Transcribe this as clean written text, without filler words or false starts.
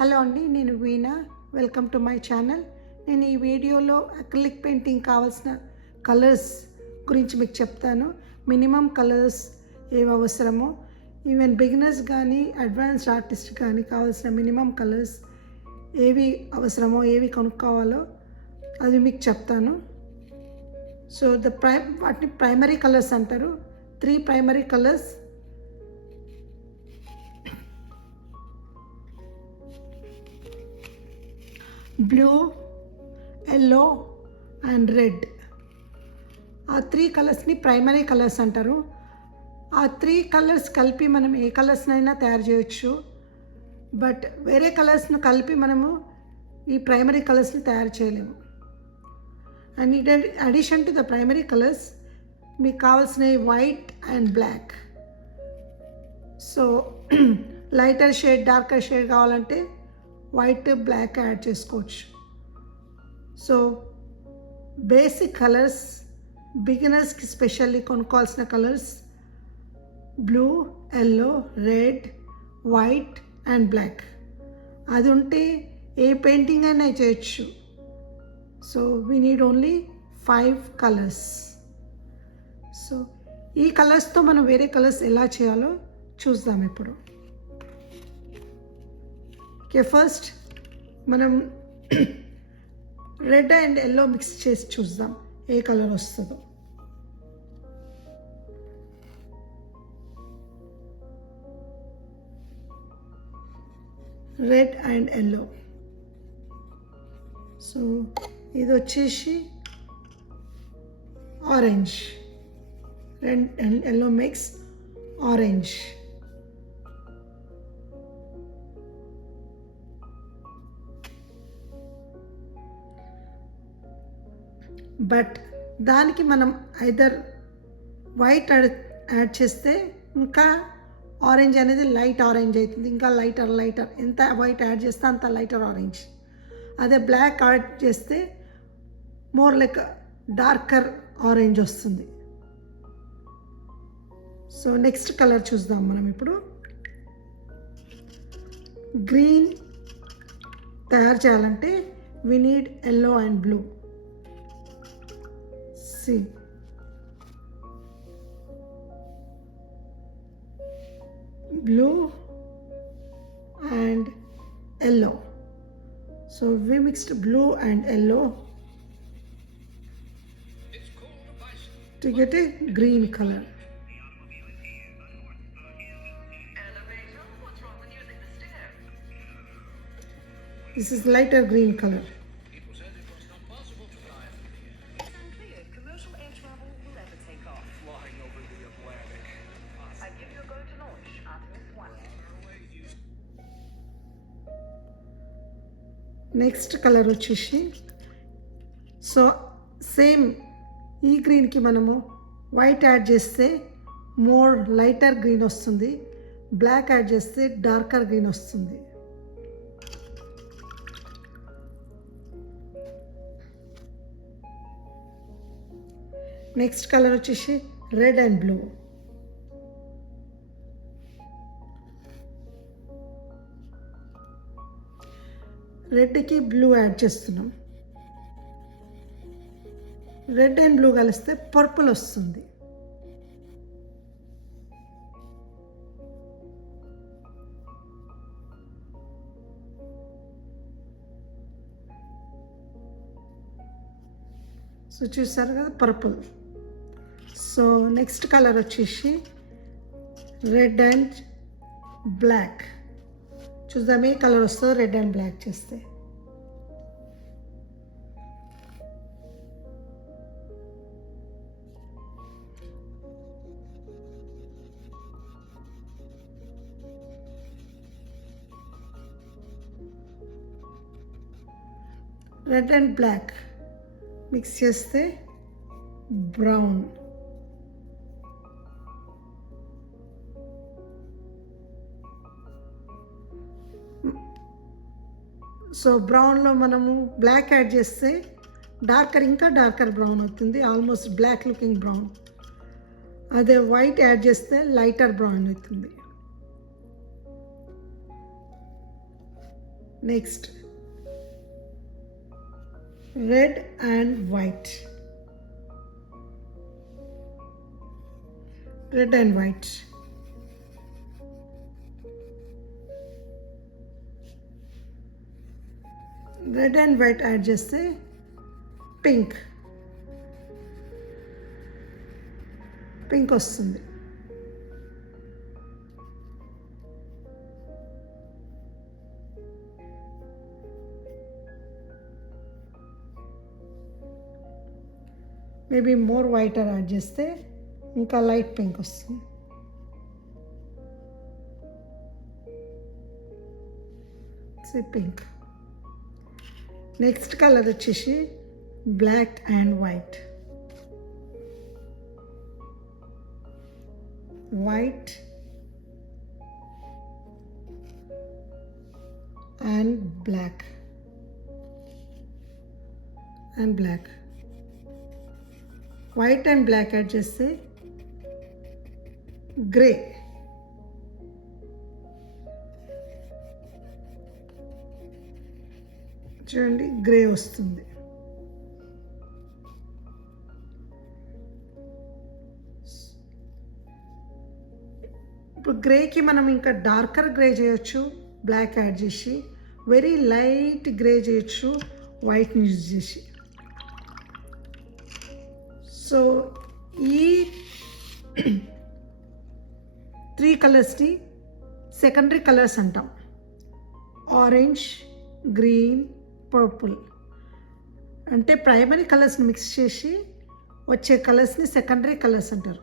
హలో అండి, నేను Veena. Welcome to my channel. నేను ఈ వీడియోలో అక్రిలిక్ పెయింటింగ్ కావాల్సిన కలర్స్ గురించి మీకు చెప్తాను. మినిమం కలర్స్ ఏవి అవసరమో, ఈవెన్ బిగినర్స్ కానీ అడ్వాన్స్డ్ ఆర్టిస్ట్ కానీ కావాల్సిన మినిమం కలర్స్ ఏవి అవసరమో, ఏవి కొనుక్కోవాలో అది మీకు చెప్తాను. సో వాటిని ప్రైమరీ కలర్స్ అంటారు. 3 primary colours: blue, yellow and red. ఆ 3 కలర్స్ని ప్రైమరీ కలర్స్ అంటారు. ఆ 3 కలర్స్ కలిపి మనం ఏ కలర్స్నైనా తయారు చేయొచ్చు. బట్ వేరే కలర్స్ను కలిపి మనము ఈ ప్రైమరీ కలర్స్ని తయారు చేయలేము. And in addition to the primary colours మీకు కావాల్సినవి white and black. So lighter shade, darker shade కావాలంటే వైట్, బ్లాక్ యాడ్ చేసుకోవచ్చు. సో బేసిక్ కలర్స్, బిగినర్స్కి స్పెషల్లీ కొనుక్కోవాల్సిన colours blue, yellow, red, white and black. అది ఉంటే ఏ పెయింటింగ్ అయినా చేయొచ్చు. So we need only 5 colours. So ఈ కలర్స్తో మనం వేరే కలర్స్ ఎలా చేయాలో చూద్దాం ఇప్పుడు. ఓకే, ఫస్ట్ మనం రెడ్ అండ్ ఎల్లో మిక్స్ చేసి చూద్దాం ఏ కలర్ వస్తుందో. Red and yellow. సో ఇది వచ్చేసి orange. Red and yellow mix orange. But దానికి మనం ఐదర్ వైట్ యాడ్ చేస్తే ఇంకా ఆరెంజ్ అనేది లైట్ ఆరెంజ్ అవుతుంది, ఇంకా లైటర్. ఎంత వైట్ యాడ్ చేస్తే అంత లైటర్ ఆరెంజ్. అదే బ్లాక్ యాడ్ చేస్తే మోర్ లైక్ డార్కర్ ఆరెంజ్ వస్తుంది. సో నెక్స్ట్ కలర్ చూద్దాం మనం ఇప్పుడు. గ్రీన్ తయారు చేయాలంటే we need yellow and blue. See, blue and yellow. So we mixed blue and yellow to get a green color. This is lighter green color. Next colour వచ్చేసి, so same ఈ గ్రీన్కి మనము white add చేస్తే more lighter green వస్తుంది, black add చేస్తే darker green వస్తుంది. Next colour వచ్చేసి red and blue. రెడ్కి బ్లూ యాడ్ చేస్తున్నాం. రెడ్ అండ్ బ్లూ కలిస్తే పర్పుల్ వస్తుంది. సో చూసారు కదా, పర్పుల్. సో నెక్స్ట్ కలర్ వచ్చేసి రెడ్ అండ్ బ్లాక్. చూద్దాం ఏ కలర్ వస్తుందో రెడ్ అండ్ బ్లాక్ చేస్తే. రెడ్ అండ్ బ్లాక్ మిక్స్ చేస్తే బ్రౌన్. సో బ్రౌన్లో మనము బ్లాక్ యాడ్ చేస్తే ఇంకా డార్కర్ బ్రౌన్ అవుతుంది, ఆల్మోస్ట్ బ్లాక్ లుకింగ్ బ్రౌన్. అదే వైట్ యాడ్ చేస్తే లైటర్ బ్రౌన్ అవుతుంది. Next red and white, red and white, red and white add చేస్తే పింక్, పింక్ వస్తుంది. మేబీ మోర్ వైటర్ యాడ్ చేస్తే ఇంకా లైట్ పింక్ వస్తుంది. పింక్. నెక్స్ట్ కలర్ వచ్చేసి black and white, white and black, and black, white and black add చేస్తే grey, చూడండి grey వస్తుంది. ఇప్పుడు గ్రేకి మనం ఇంకా డార్కర్ గ్రే చేయొచ్చు బ్లాక్ యాడ్ చేసి, వెరీ లైట్ గ్రే చేయొచ్చు వైట్ని యూజ్ చేసి. సో ఈ 3 కలర్స్ని సెకండరీ కలర్స్ అంటాం. Orange, green, purple. అంటే ప్రైమరీ కలర్స్ని మిక్స్ చేసి వచ్చే కలర్స్ని సెకండరీ కలర్స్ అంటారు.